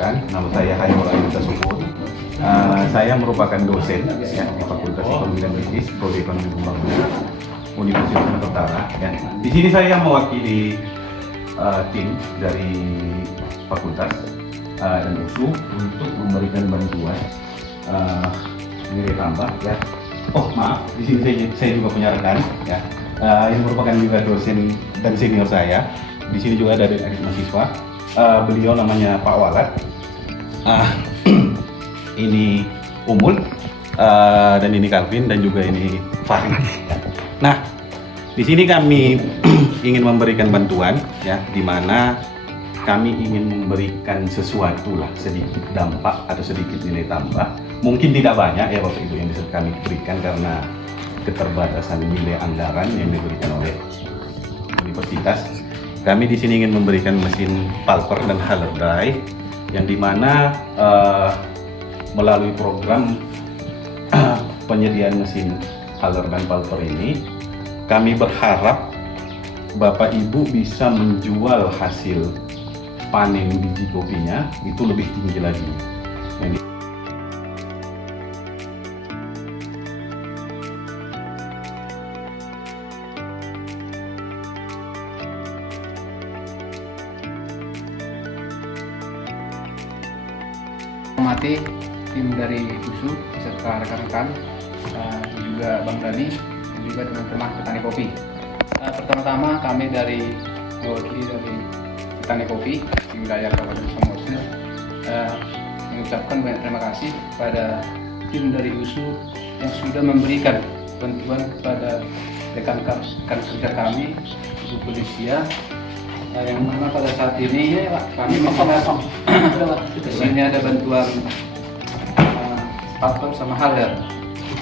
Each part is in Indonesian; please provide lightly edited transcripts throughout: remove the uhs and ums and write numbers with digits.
perkenalkan, nama saya Khairul Ali Hutasuhut. Saya merupakan dosen ya, di Fakultas Ekonomi dan Bisnis, Prodi Ekonomi Pembangunan Universitas Sumatera Utara. Ya. Di sini saya mewakili tim dari Fakultas dan USU untuk memberikan bantuan nilai tambah. Ya. Oh maaf, di sini saya juga punya rekan ya, yang merupakan juga dosen dan senior saya. Di sini juga ada adik mahasiswa. Beliau namanya Pak Walad. Ini Umul, dan ini Kalvin, dan juga ini Fahri. Nah, di sini kami ingin memberikan bantuan, ya, di mana kami ingin memberikan sesuatu lah, sedikit dampak atau sedikit nilai tambah. Mungkin tidak banyak ya Bapak Ibu yang bisa kami berikan karena keterbatasan nilai anggaran yang diberikan oleh universitas. Kami di sini ingin memberikan mesin Pulper dan hard drive, yang dimana melalui program penyediaan mesin Haler dan Pulper ini, kami berharap Bapak Ibu bisa menjual hasil panen biji kopinya itu lebih tinggi lagi. Hormati tim dari USU beserta rekan-rekan, juga Bang Tani dan juga teman-teman petani kopi. Pertama-tama kami dari mewakili dari petani kopi di wilayah Kabupaten Sumatera mengucapkan banyak terima kasih kepada tim dari USU yang sudah memberikan bantuan kepada rekan kerja kami Ibu Polisia, yang mana pada saat ini kami di sini ada bantuan Pulper sama Haler.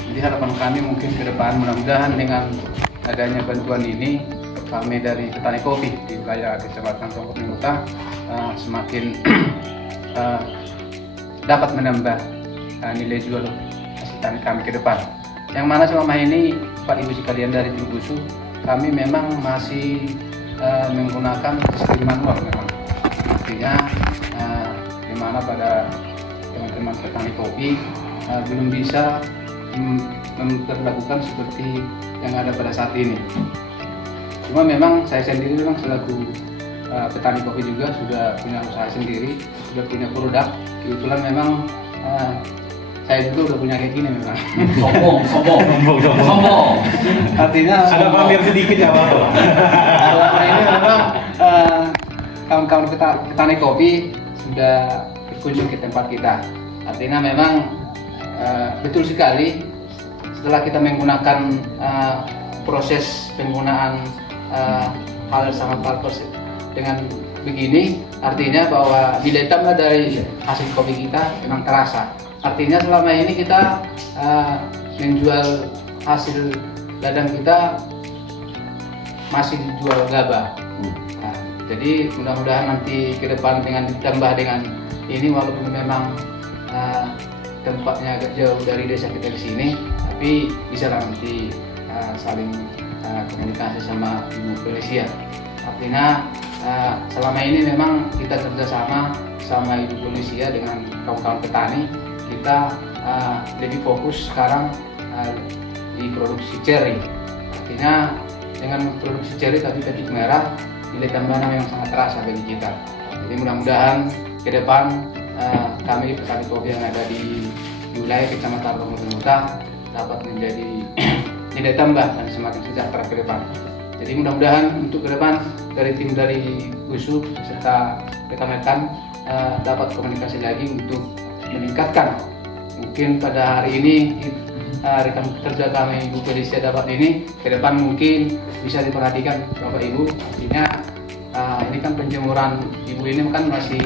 Jadi harapan kami mungkin ke depan mudah-mudahan dengan adanya bantuan ini kami dari petani kopi di wilayah Kecamatan Kopi semakin dapat menambah nilai jual hasil tani kami ke depan. Yang mana selama ini Pak Ibu sekalian dari tim USU kami memang masih menggunakan sistem manual memang. Artinya di mana pada teman-teman petani kopi belum bisa memperlakukan seperti yang ada pada saat ini. Cuma memang saya sendiri memang selaku petani kopi juga sudah punya usaha sendiri, sudah punya produk. Kebetulan memang saya juga udah punya kayak gini memang. Sombong. Artinya ada pamer sedikit ya Pak. Selama ini memang kawan-kawan petani kopi sudah berkunjung ke tempat kita. Artinya memang betul sekali setelah kita menggunakan proses penggunaan Haler sama Pulper dengan begini, artinya bahwa nilai tambah dari hasil kopi kita memang terasa. Artinya selama ini kita menjual hasil ladang kita masih dijual gabah. Nah, jadi mudah-mudahan nanti ke depan dengan ditambah dengan ini, walaupun memang tempatnya agak jauh dari desa kita di sini, tapi bisa lah nanti saling komunikasi sama Ibu Polisia. Artinya selama ini memang kita kerjasama sama Ibu Polisia dengan kawan-kawan petani. Kita lebih fokus sekarang di produksi cherry. Artinya dengan produksi cherry tapi petik merah, nilai tambahnya memang sangat terasa bagi kita. Jadi mudah-mudahan ke depan kami petani kopi yang ada di wilayah Kecamatan Pengabdian dapat menjadi nilai tambah dan semakin sejahtera ke depan. Jadi mudah-mudahan untuk ke depan dari tim dari USU serta rekan-rekan dapat komunikasi lagi untuk meningkatkan. Mungkin pada hari ini rekan kerja kami Ibu Polisia dapat ini, ke depan mungkin bisa diperhatikan Bapak Ibu. Artinya ini kan penjemuran Ibu ini kan masih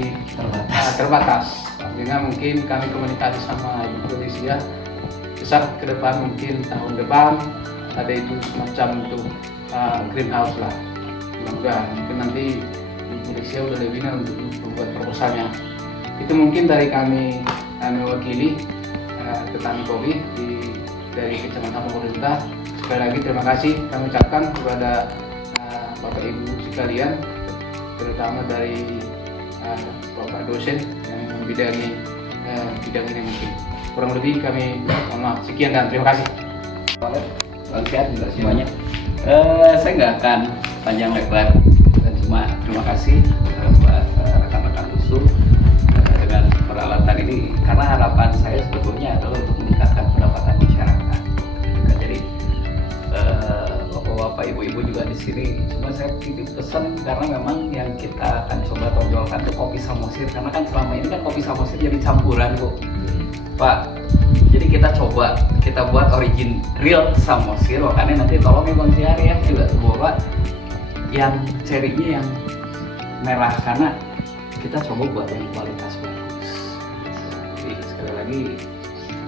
terbatas. Artinya mungkin kami komunikasi sama Ibu Polisia besar ke depan, mungkin tahun depan ada itu semacam untuk greenhouse lah. Mudah-mudahan mungkin nanti Ibu Polisia udah lebihnya untuk membuat proposalnya. Itu mungkin dari kami mewakili petani kopi dari Kecamatan Pemerintah. Sekali lagi terima kasih kami ucapkan kepada Bapak Ibu sekalian, terutama dari Bapak dosen yang membidangi bidang ini mungkin. Kurang lebih kami mohon maaf. Sekian dan terima kasih. Salam sehat untuk semuanya. Saya nggak akan panjang lebar, dan cuma terima kasih buat rekan-rekan USU dengan peralatan ini, karena harapan saya sebetulnya adalah untuk meningkatkan pendapatan masyarakat. Jadi bapak-bapak, ibu-ibu juga di sini. Cuma saya titip pesan karena memang yang kita akan coba tonjolkan itu kopi samosir, karena kan selama ini kan kopi samosir jadi campuran, Bu. Pak, jadi kita buat origin real samosir, makanya nanti tolong ya Bang Siar ya juga bawa yang cerinya yang merah, karena kita coba buat yang kualitas bagus. Jadi sekali lagi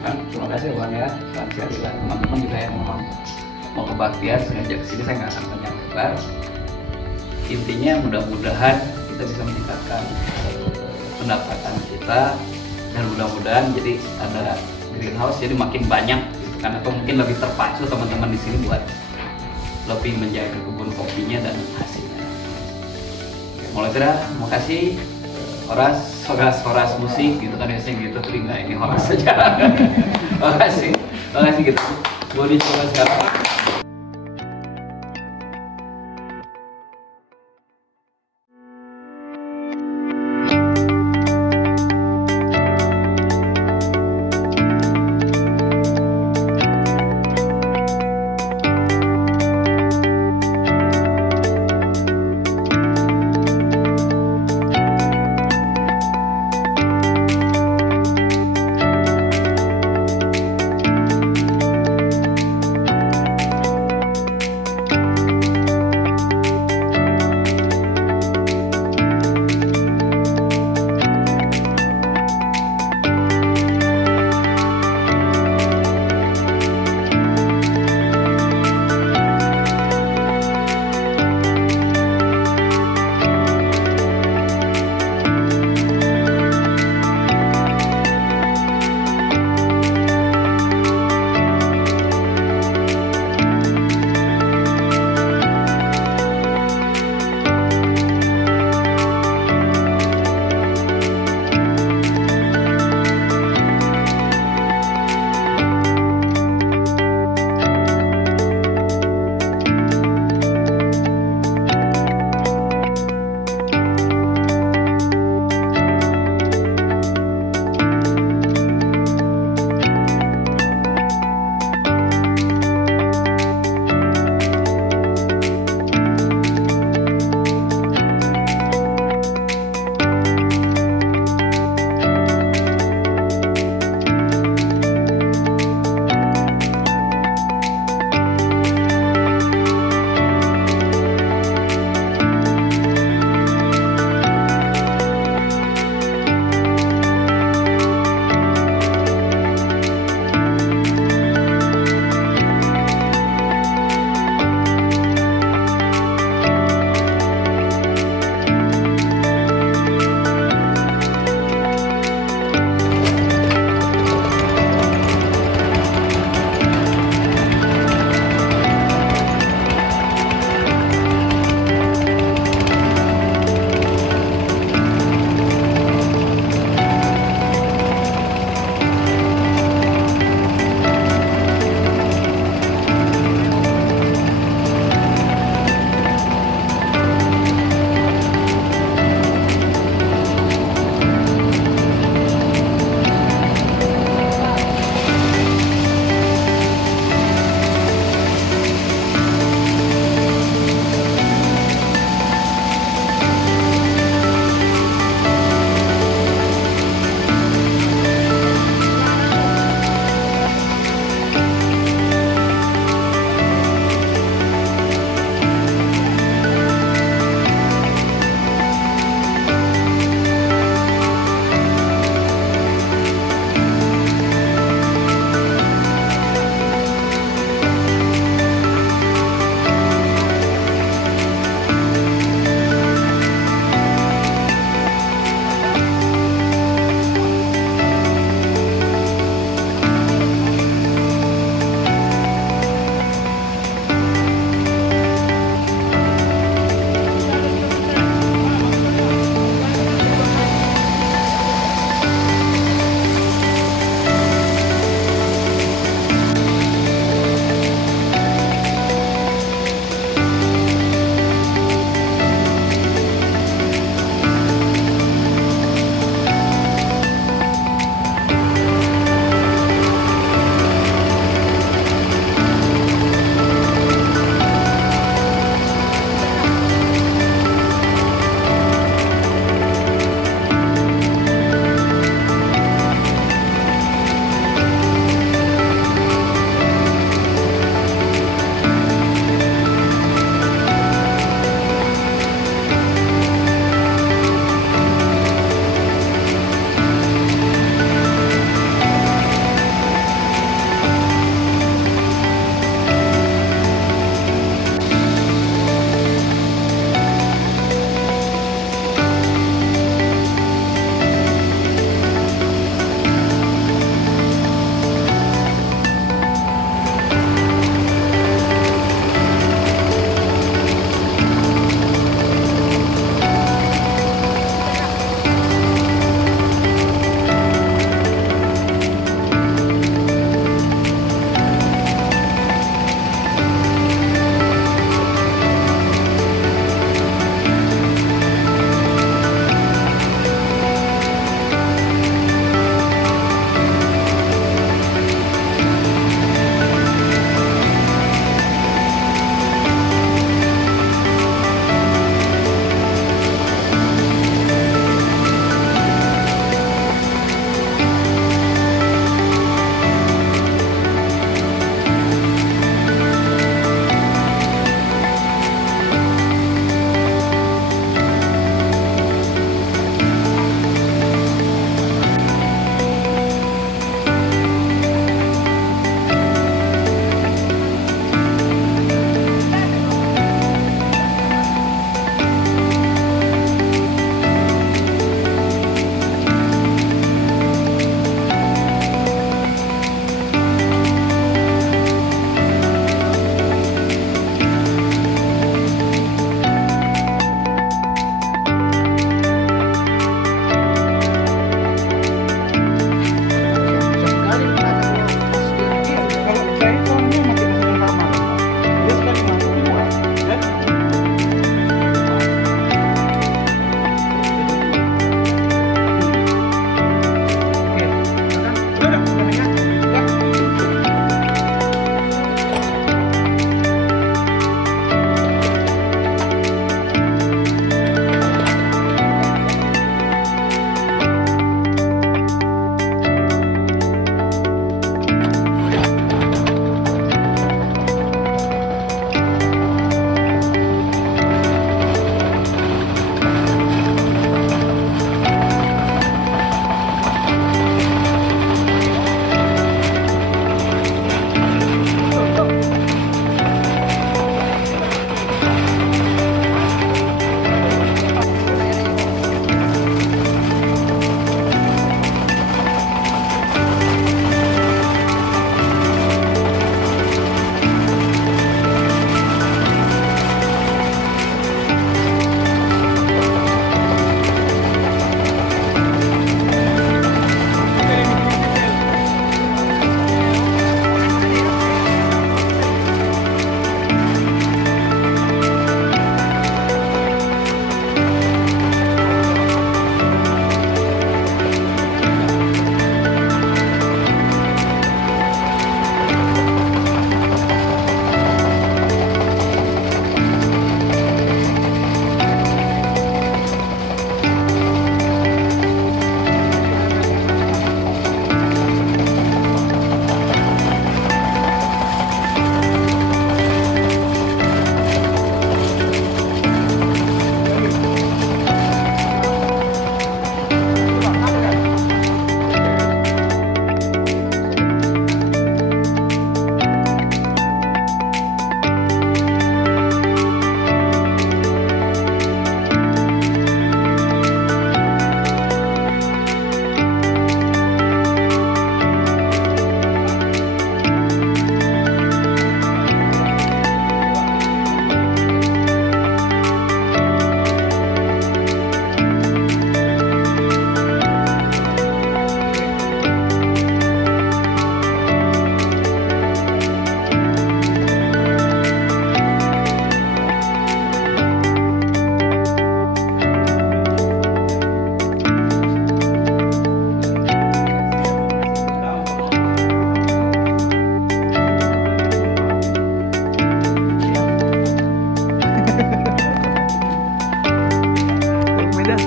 Bang, terima kasih Bang ya, Bang Siar juga teman-teman juga yang mau kebaktian sengaja kesini, saya nggak akan panjang lebar. Intinya mudah-mudahan kita bisa meningkatkan pendapatan kita, dan mudah-mudahan jadi ada greenhouse jadi makin banyak gitu kan, atau mungkin lebih terpacu teman-teman di sini buat lebih menjaga kebun kopinya dan hasilnya. Oke, mulai tidak, terima kasih. Horas musik gitu kan biasanya gitu, tapi nggak, ini horas saja. Terima kasih gitu. Boleh dicoba sekarang.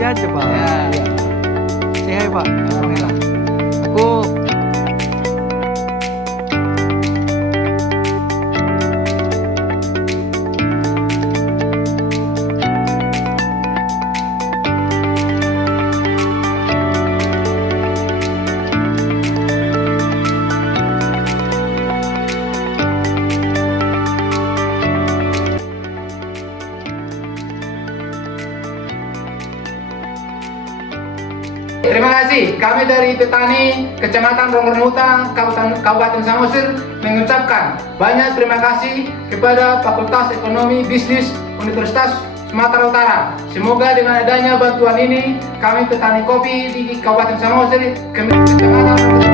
aja Pak. Ya. Iya. Say hi Pak. Alhamdulillah. Aku Terima kasih. Kami dari Petani Kecamatan Rongornuta, Kabupaten Samosir mengucapkan banyak terima kasih kepada Fakultas Ekonomi Bisnis Universitas Sumatera Utara. Semoga dengan adanya bantuan ini, kami petani kopi di Kabupaten Samosir, Kecamatan